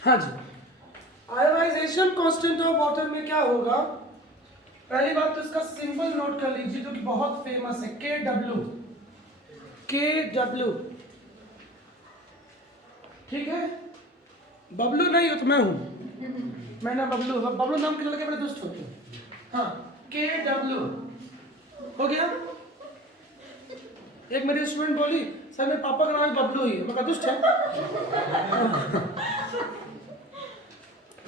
हाँ जी, ionisation constant of water में क्या होगा? पहली बात तो इसका सिंबल नोट कर लीजिए जो कि बहुत फेमस है, के डब्ल्यू। ठीक है, बबलू नहीं हो तो मैं हूं, मैं ना बबलू, बबलू नाम के लड़के बड़े दुष्ट होते हैं। हाँ, के डब्ल्यू हो गया। एक मेरी स्टूडेंट बोली सर मेरे पापा का नाम बबलू ही है, मैं कहा दुष्ट है।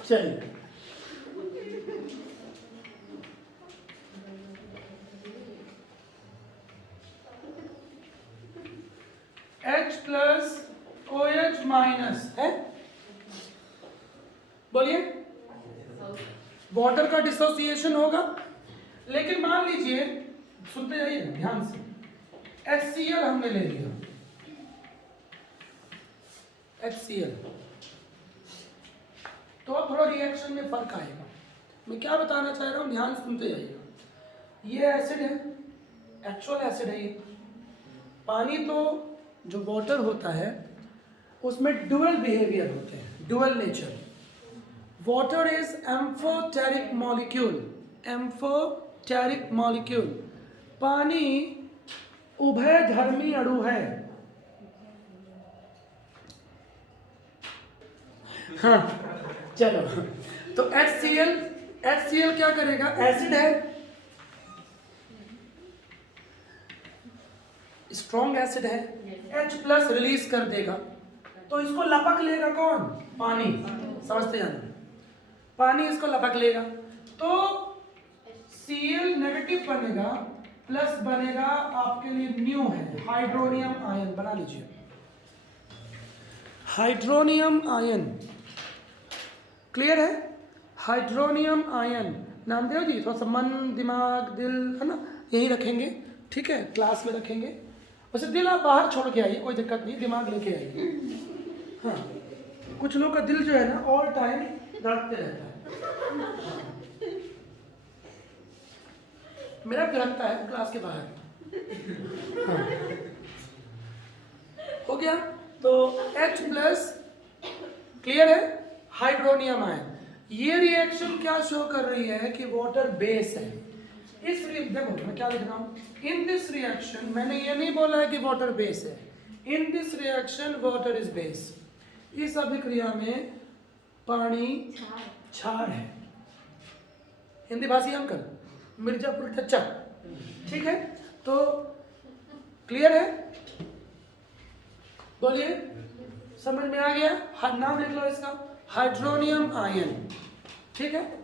चलिए, H प्लस OH माइनस है, बोलिए वाटर का डिसोसिएशन होगा। लेकिन मान लीजिए, सुनते जाइए ध्यान से, HCl हमने ले लिया, HCl, तो अब थोड़ा रिएक्शन में फर्क आएगा। मैं क्या बताना चाह रहा हूं, ध्यान से सुनते जाइएगा। ये एसिड है, एक्चुअल एसिड है ये। पानी तो जो वाटर होता है उसमें डुअल बिहेवियर होते हैं, dual nature. Water is amphoteric molecule, amphoteric molecule. पानी उभयधर्मी अणु है। हाँ चलो, तो HCl क्या करेगा? एसिड है, स्ट्रॉन्ग एसिड है, H प्लस रिलीज कर देगा, तो इसको लपक लेगा कौन? पानी। समझते जाना, पानी इसको लपक लेगा, तो Cl नेगेटिव बनेगा, प्लस बनेगा आपके लिए न्यू है, हाइड्रोनियम आयन बना लीजिए, हाइड्रोनियम आयन। क्लियर है? Hydronium ion. नामदेव जी थोड़ा सा मन दिमाग दिल है ना यही रखेंगे, ठीक है, क्लास में रखेंगे। वैसे दिल आप बाहर छोड़ के आइए, कोई दिक्कत नहीं, दिमाग लेके आइए। हाँ, कुछ लोगों का दिल जो है ना ऑल टाइम धड़कते रहता है, मेरा भी धड़कता है क्लास के बाहर। हाँ। हो गया, तो H प्लस, क्लियर है, हाइड्रोनियम आयन। ये रिएक्शन क्या शो कर रही है कि वाटर बेस है। इस देखो मैं क्या लिख रहा हूं, इन दिस रिएक्शन, मैंने ये नहीं बोला है कि वाटर बेस है, in this reaction water is base. इस अभिक्रिया में पानी क्षार है। हिंदी भाषी अंकल, मिर्जापुर चच्चा, ठीक है, तो क्लियर है? बोलिए, समझ में आ गया? नाम लिख लो इसका, हाइड्रोनियम आयन, ठीक है।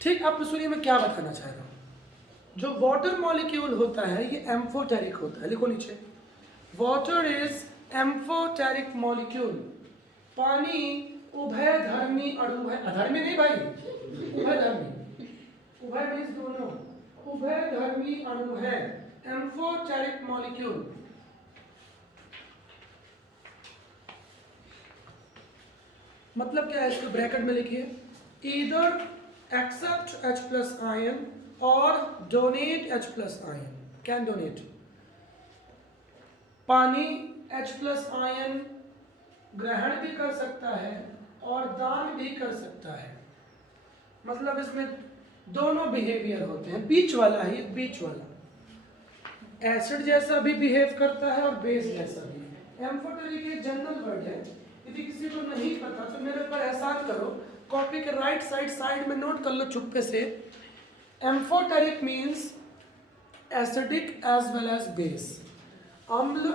ठीक, अब सुनिए मैं क्या बताना चाह रहा हूं। जो वाटर मॉलिक्यूल होता है ये एम्फोटेरिक होता है, लिखो नीचे, वाटर इज एम्फोटेरिक मॉलिक्यूल। पानी उभयधर्मी अणु है, अधर्मी नहीं भाई, उभयधर्मी, उभय मीन्स दोनों, उभयधर्मी अणु है, एम्फोटेरिक मॉलिक्यूल। मतलब क्या है, इसको ब्रैकेट में लिखिए, either accept H plus ion or donate H plus ion, can donate. पानी H प्लस आयन ग्रहण भी कर सकता है और दान भी कर सकता है। मतलब इसमें दोनों बिहेवियर होते हैं, बीच वाला है, बीच वाला एसिड जैसा भी बिहेव करता है और बेस जैसा भी। एम्फोटेरिक एक जनरल वर्ड है, यदि किसी को नहीं पता तो मेरे ऊपर एहसान करो, कॉपी के राइट साइड में नोट कर लो चुप्पे से। Amphoteric means acidic as well as base, अम्ल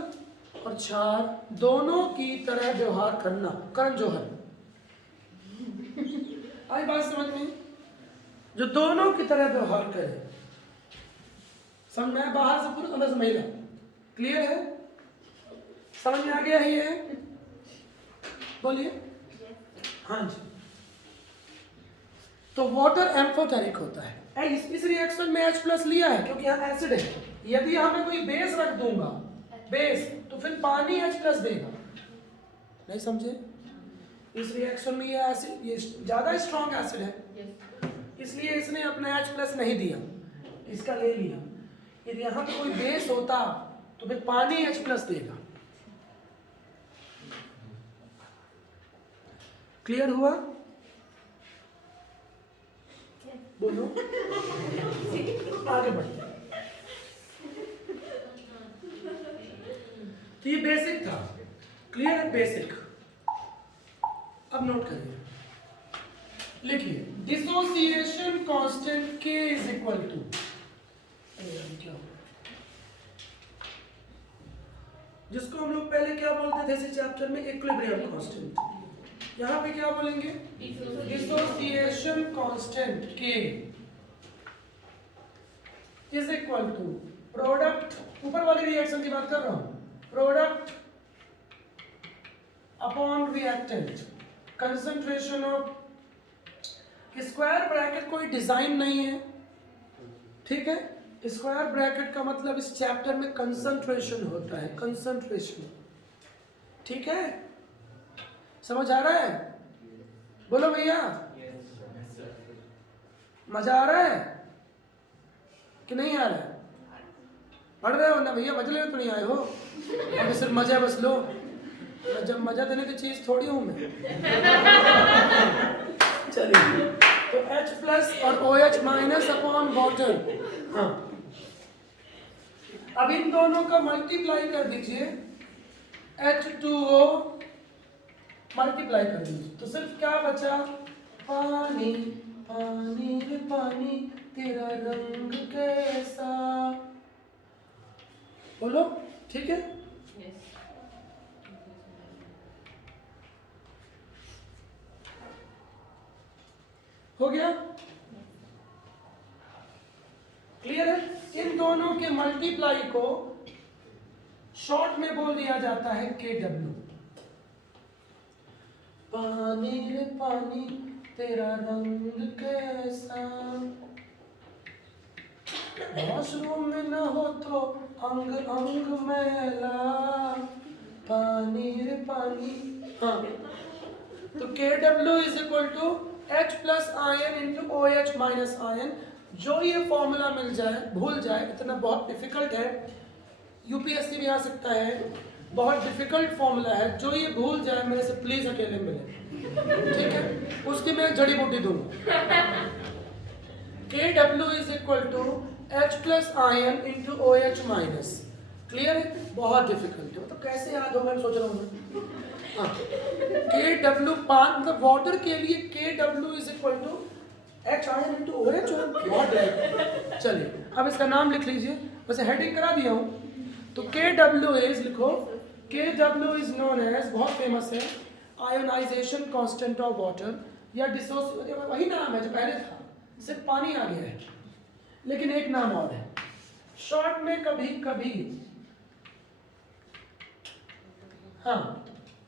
और क्षार दोनों की तरह व्यवहार करना। करण जौहर, आई बात समझ में? जो दोनों की तरह व्यवहार करे, समझ में? बाहर से पुरुष अंदर से महिला, क्लियर है? समझ में आ गया ही है? बोलिए। हाँ जी, तो वाटर एम्फोटेरिक होता है। इस रिएक्शन में H प्लस लिया है क्योंकि यहाँ एसिड है, यदि यहाँ मैं कोई बेस रख दूंगा, बेस, तो फिर पानी H प्लस देगा। नहीं समझे? इस रिएक्शन में ये एसिड, ये ज्यादा स्ट्रॉन्ग एसिड है, इसलिए इसने अपना H+ नहीं दिया, इसका ले लिया। यदि यहाँ पे कोई बेस होता तो फिर पानी H+ देगा। क्लियर हुआ? बोलो, आगे बढ़ो। तो ये बेसिक था, क्लियर है? बेसिक। अब नोट करिए, लिखिए dissociation constant K is equal to, जिसको हम लोग पहले क्या बोलते थे इस चैप्टर में, इक्विलिब्रियम कांस्टेंट। यहाँ पे क्या बोलेंगे? Dissociation constant K is equal to product, ऊपर वाले रिएक्शन की बात कर रहा हूं, product upon reactant concentration of, square bracket कोई डिजाइन नहीं है, ठीक है? स्क्वायर ब्रैकेट का मतलब इस चैप्टर में कंसंट्रेशन होता है, कंसंट्रेशन, ठीक है? समझ आ रहा है? बोलो भैया, मजा आ रहा है कि नहीं आ रहा है? पढ़ रहे हो ना भैया? मजे लेने तो नहीं आए हो? अब सिर्फ मजा बस लो, जब मजा देने की चीज थोड़ी हूं मैं। चलिए, तो H+ और OH- अपॉन वाटर। हाँ, अब इन दोनों का मल्टीप्लाई कर दीजिए, H2O मल्टीप्लाई कर दीजिए, तो सिर्फ क्या बचा? पानी पानी रे पानी तेरा रंग कैसा। बोलो, ठीक है? हो गया? क्लियर है? इन दोनों के मल्टीप्लाई को शॉर्ट में बोल दिया जाता है KW। पानी रे पानी तेरा रंग कैसा, वॉशरूम में न हो तो अंग अंग मैला, पानी रे पानी। हाँ, तो KW is equal to H+ ion into OH- ion. जो ये फॉर्मूला मिल जाए, भूल जाए, इतना बहुत डिफिकल्ट है, यूपीएससी भी आ सकता है, बहुत डिफिकल्ट फॉर्मूला है, जो ये भूल जाए मेरे से प्लीज अकेले मिले, ठीक है? उसकी मैं जड़ी बूटी दूंगा। KW is equal to H+ ion into OH-। Clear है? बहुत डिफिकल्ट है, मतलब कैसे याद होगा मैं सोच रहा हूँ। हाँ, KW मतलब वाटर के लिए KW is equal to H ion into OH, बहुत डायरेक्ट। चलिए, अब इसका नाम लिख लीजिए, वैसे हेडिंग करा दिया हूँ। तो KW इज, लिखो, KW इज नोन एज, बहुत फेमस है, आयोनाइजेशन कांस्टेंट ऑफ वाटर, या डिसोसिएशन, वही नाम है जो पहले था, सिर्फ पानी आ गया है, लेकिन एक नाम और है। शॉर्ट में कभी कभी हाँ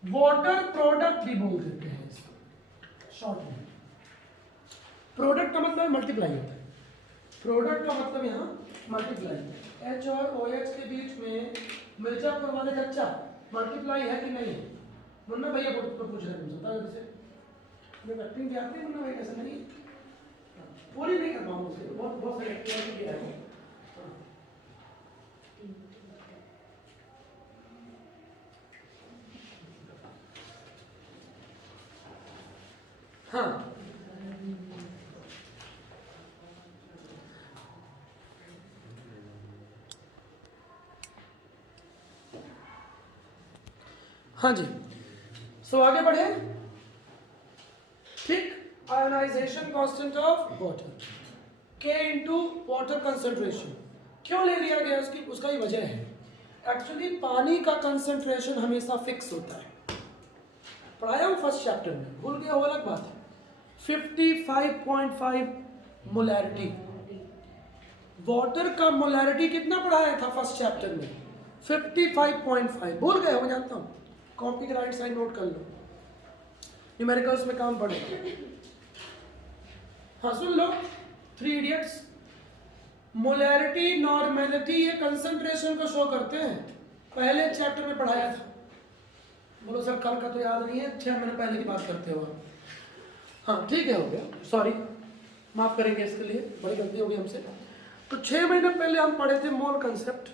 वाटर प्रोडक्ट भी बोल देते हैं इसको, शॉर्ट में। प्रोडक्ट का मतलब मल्टीप्लाई होता है, प्रोडक्ट का मतलब यहाँ मल्टीप्लाई। H और OH के बीच में मिर्जापुर वाले कच्चा मल्टीप्लाई है कि नहीं? मुन्ना भैया पूछ रहे हैं, बता दो मैं एक्टिंग क्या आती है मुन्ना भैया? ऐसा नहीं, पूरी नहीं कर पाऊंगा उसके, बहुत बहुत सारी एक्टिंग किया है। हाँ, हाँ जी, सो आगे बढ़े। ठीक, ionization constant of water, K into water concentration. क्यों ले लिया गया उसकी, उसका ही वजह है। एक्चुअली पानी का कंसेंट्रेशन हमेशा फिक्स होता है, पढ़ाया हूँ फर्स्ट चैप्टर में, भूल गया वो अलग बात है। 55.5 मोलैरिटी, वाटर का मोलैरिटी कितना पढ़ाया था फर्स्ट चैप्टर में? 55.5, भूल गए हो, जानता हूँ, कॉपी के राइट साइड नोट कर लो, न्यूमेरिकल्स में काम पड़े। हाँ सुन लो, 3 इडियट्स। मोलैरिटी, नॉर्मेलिटी, ये कंसंट्रेशन को शो करते हैं, पहले चैप्टर में पढ़ाया था। बोलो सर कल का तो याद नहीं है, 6 महीने पहले की बात करते हो। हाँ ठीक है, हो गया, सॉरी, माफ करेंगे इसके लिए, बड़ी गलती होगी हमसे। तो 6 महीने पहले हम पढ़े थे मोल कंसेप्ट,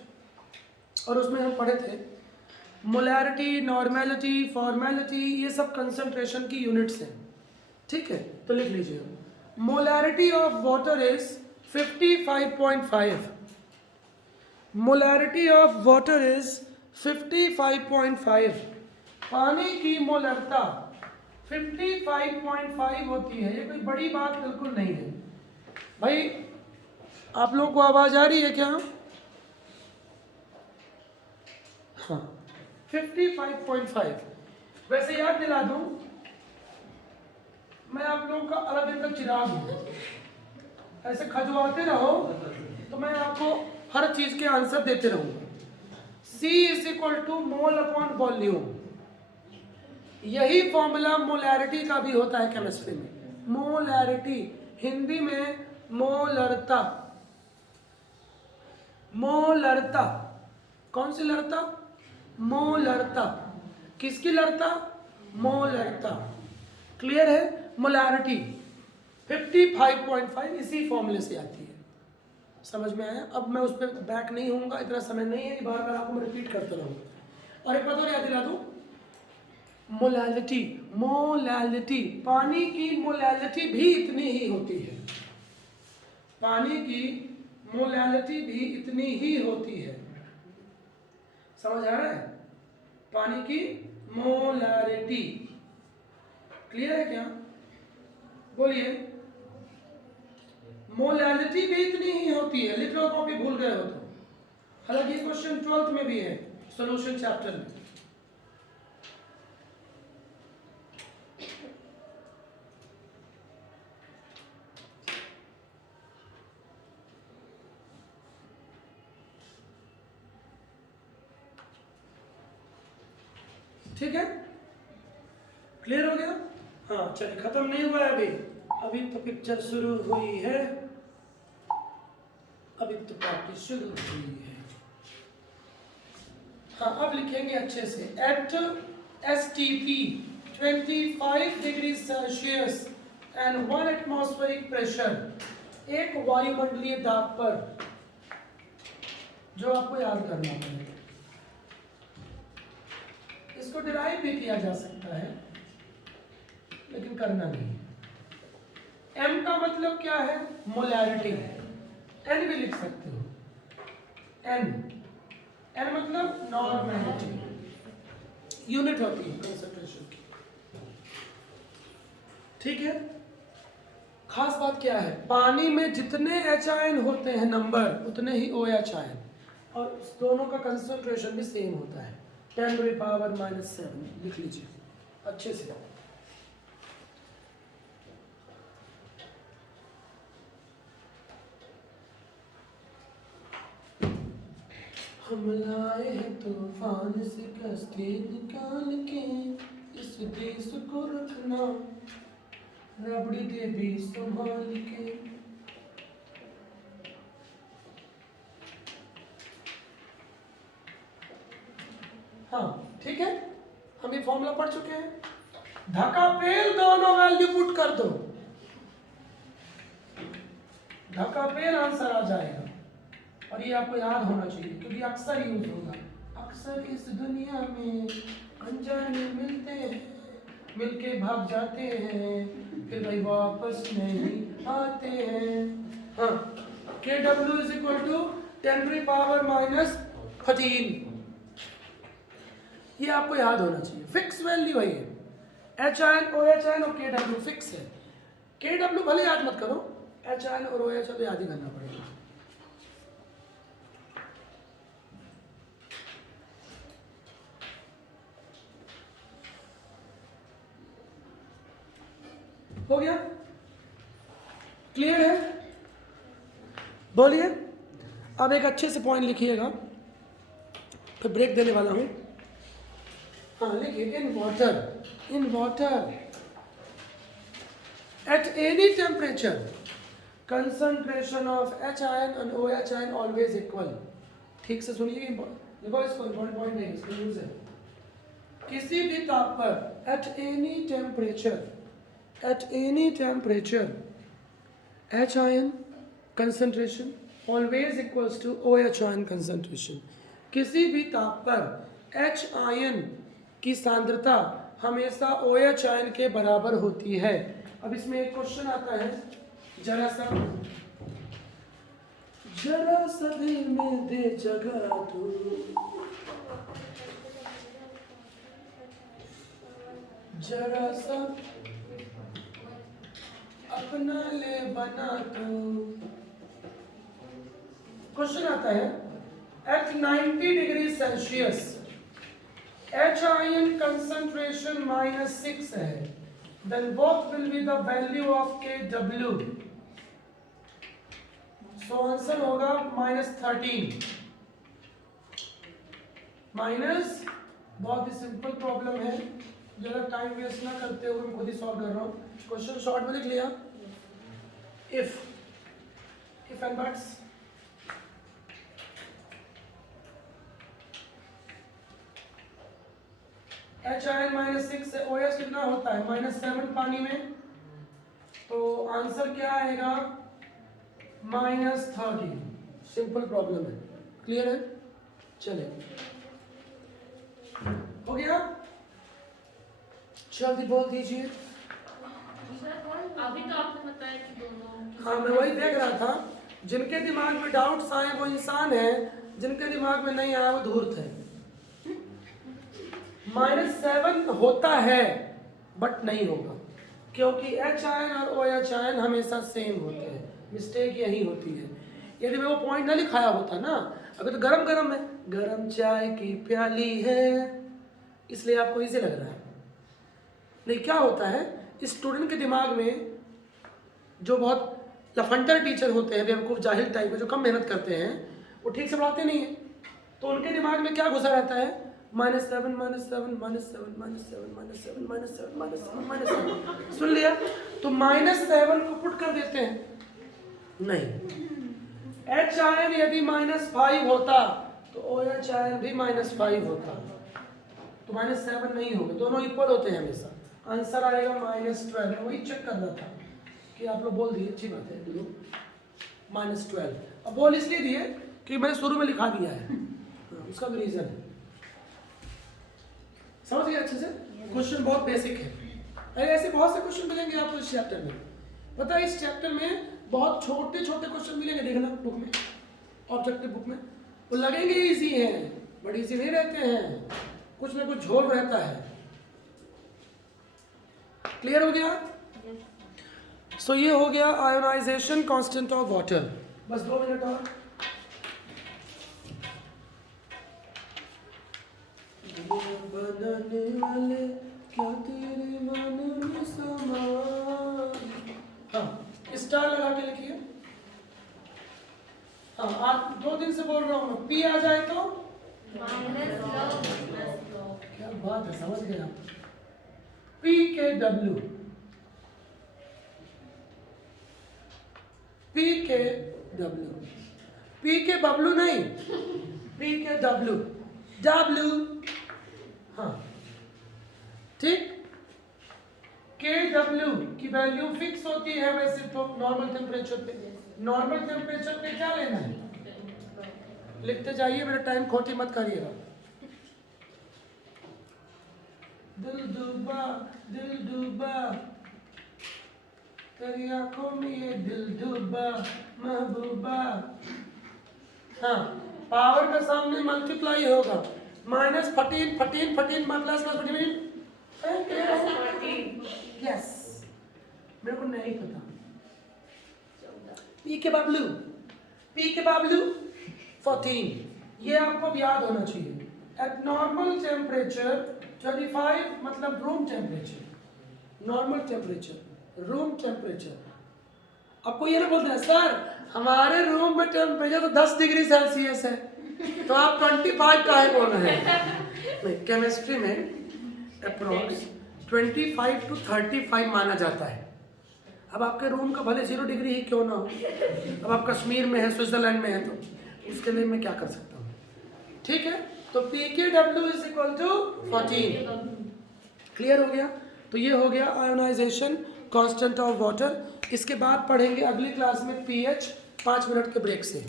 और उसमें हम पढ़े थे मोलैरिटी, नॉर्मेलिटी, फॉर्मेलिटी, ये सब कंसंट्रेशन की यूनिट्स हैं, ठीक है। तो लिख लीजिए, molarity of water is 55.5, molarity of water is 55.5, पानी की मोलरता 55.5 होती है। ये कोई बड़ी बात बिल्कुल नहीं है भाई। आप लोगों को आवाज आ रही है क्या? हाँ, 55.5। वैसे याद दिला दूं, मैं आप लोगों का अरब का चिराग हूं, ऐसे खजवाते रहो तो मैं आपको हर चीज के आंसर देते रहूंगा। C is equal to mole upon volume, यही फॉर्मूला मोलैरिटी का भी होता है केमिस्ट्री में। मोलैरिटी हिंदी में मोलरता, मोलरता, कौन सी लड़ता? मोलरता। किसकी लड़ता? मोलरता। क्लियर है? मोलैरिटी 55.5 इसी फॉर्मूले से आती है। समझ में आया? अब मैं उस पर बैक नहीं होऊंगा, इतना समय नहीं है, बार बार आपको मैं रिपीट करता रहूंगा। और एक बात और याद दिला दूं, मोलैलिटी, मोलैलिटी, पानी की मोलैलिटी भी इतनी ही होती है, पानी की मोलैलिटी भी इतनी ही होती है। समझ आ रहा है? पानी की मोलैरिटी क्लियर है क्या? बोलिए। मोलैलिटी भी इतनी ही होती है। लिख लो, कॉपी भूल गए हो तो। हालांकि क्वेश्चन 12th में भी है, सॉल्यूशन चैप्टर में। ठीक है, क्लियर हो गया? हाँ चलिए, खत्म नहीं हुआ है अभी, अभी तो पिक्चर शुरू हुई है, अभी तो प्रैक्टिस शुरू हुई है। हाँ, अब लिखेंगे अच्छे से। At STP 25 degree Celsius and 1 atmospheric pressure, एक वायुमंडलीय दाब पर, जो आपको याद करना पड़ेगा। इसको डिराइव भी किया जा सकता है, लेकिन करना नहीं। M का मतलब क्या है? मोलैरिटी। N भी लिख सकते हो, N, N मतलब नॉर्मेलिटी, यूनिट होती है कंसंट्रेशन की। ठीक है, खास बात क्या है? पानी में जितने H आयन होते हैं नंबर, उतने ही OH आयन, और दोनों का कंसंट्रेशन भी सेम होता है, 10⁻⁻⁷। लिख लीजिए अच्छे से। हम लाए हैं तूफान से कश्ती निकाल के, इस देश को रखना रबड़ी देवी संभाल के। हाँ ठीक है, हम ये फॉर्मूला पढ़ चुके हैं। ढका पेल दोनों वैल्यू पुट कर दो, ढका पेल आंसर आ जाएगा। और ये आपको याद होना चाहिए, क्योंकि अक्सर यूज होगा। अक्सर इस दुनिया में अनजाने मिलते हैं, मिलके भाग जाते हैं, फिर भाई वापस नहीं आते हैं। हाँ, KW इज इक्वल टू 10⁻⁻13। ये आपको याद होना चाहिए, फिक्स वैल्यू है ये। H आयन, OH आयन और KW फिक्स है। KW भले याद मत करो, H आयन और OH तो याद ही करना पड़ेगा। हो गया? क्लियर है? बोलिए। अब एक अच्छे से पॉइंट लिखिएगा, फिर ब्रेक देने वाला हूं। हाँ लिखिए, in water at any temperature concentration of H ion and OH ion always equal. ठीक से सुनिए, देखो इसको इम्पोर्टेंट पॉइंट है, इसको यूज है। किसी भी ताप पर at any temperature H ion concentration always equals to OH ion concentration. किसी भी ताप पर H ion की सांद्रता हमेशा OH ion के बराबर होती है. अब इसमें एक क्वेश्चन आता है, जरा सा दिल में दे जगह तू, जरा सा अपना ले बना तू. क्वेश्चन आता है, at 90 degrees Celsius H ion concentration -6 है, then what will be the value of Kw? So answer होगा -13. माइनस, बहुत ही सिंपल प्रॉब्लम है, ज़्यादा टाइम वेस्ट ना करते हुए मैं खुद ही सॉल्व कर रहा हूँ. क्वेश्चन शॉर्ट में लिख लिया. If and buts, H ion -6 से OH कितना होता है -7 पानी में, तो आंसर क्या आएगा -13. सिंपल प्रॉब्लम है, क्लियर है. चले, हो गया, जल्दी बोल दीजिए. अभी तो आपने बताया कि दोनों. हाँ, मैं वही देख रहा था, जिनके दिमाग में डाउट्स आए वो इंसान है, जिनके दिमाग में नहीं आया वो धूर्त है. -7 होता है बट नहीं होगा, क्योंकि H आयन और OH आयन हमेशा सेम होते हैं. मिस्टेक यही होती है. यदि मैं वो पॉइंट ना लिखाया होता ना, अभी तो गरम गरम है, गरम चाय की प्याली है, इसलिए आपको इजी लग रहा है. नहीं, क्या होता है, स्टूडेंट के दिमाग में जो बहुत लफंटर टीचर होते हैं, बेवकूफ़ जाहिल टाइप के, जो कम मेहनत करते हैं, वो ठीक से पढ़ाते नहीं हैं, तो उनके दिमाग में क्या घुसा रहता है, -7 -7 -7 -7 -7 -7. सुन लिया, तो -7 को पुट कर देते हैं. नहीं, H आयन यदि -5 होता तो OH आयन भी -5 होता, तो -7 नहीं होगा, दोनों इक्वल होते हैं हमेशा. आंसर आएगा -12. वही चेक कर रहा था कि आप लोग बोल दिए, अच्छी बात है. -12 अब बोल इसलिए दिए कि मैंने शुरू में लिखा दिया है, उसका भी रीजन है. समझ गए अच्छे से. क्वेश्चन बहुत बेसिक है. अरे ऐसे बहुत से क्वेश्चन मिलेंगे आपको इस चैप्टर में. पता है, इस चैप्टर में बहुत छोटे छोटे क्वेश्चन मिलेंगे, देखना बुक में, ऑब्जेक्टिव बुक में. वो लगेंगे इजी हैं, बट इजी नहीं रहते हैं, कुछ ना कुछ झोल रहता है. क्लियर हो गया. सो ये हो गया आयोनाइजेशन कांस्टेंट ऑफ वाटर. बस 2 मिनट और. बनाने वाले क्या तेरे मन में समा. हाँ, स्टार लगा के लिखिए. हाँ, आज 2 दिन से बोल रहा हूँ मैं, पी आ जाए तो क्या बात है, समझ गए आप. PKW, P के बबलू नहीं, PKW, W. हाँ, ठीक. KW की वैल्यू फिक्स होती है वैसे तो नॉर्मल टेम्परेचर पे. नॉर्मल टेम्परेचर पे क्या लेना है, लिखते जाइए, मेरा टाइम खोटी मत करिएगा. दिल डूबा तेरी आंखों में ये दिल डूबा महबूबा. हाँ, पावर के सामने मल्टीप्लाई होगा. -14 प्लस यस, मेरे को नहीं पता. पी के बाबलू 14, ये आपको याद होना चाहिए. एट नॉर्मल टेम्परेचर 25 मतलब room temperature, normal temperature, room temperature. आपको ये ना बोलते हैं सर हमारे रूम में टेम्परेचर तो 10 डिग्री सेल्सियस है, तो आप 25 का है बोल रहे हैं. नहीं, केमिस्ट्री में अप्रोक्स 25 to 35 माना जाता है. अब आपके रूम का भले 0 डिग्री ही क्यों ना हो, अब आप कश्मीर में है, स्विट्जरलैंड में है, तो उसके लिए मैं क्या कर सकता हूँ. ठीक है, तो PKW is equal to 14. Clear हो गया. तो ये हो गया आयोनाइजेशन कांस्टेंट ऑफ वाटर। इसके बाद पढ़ेंगे अगली क्लास में पीएच 5 मिनट के ब्रेक से।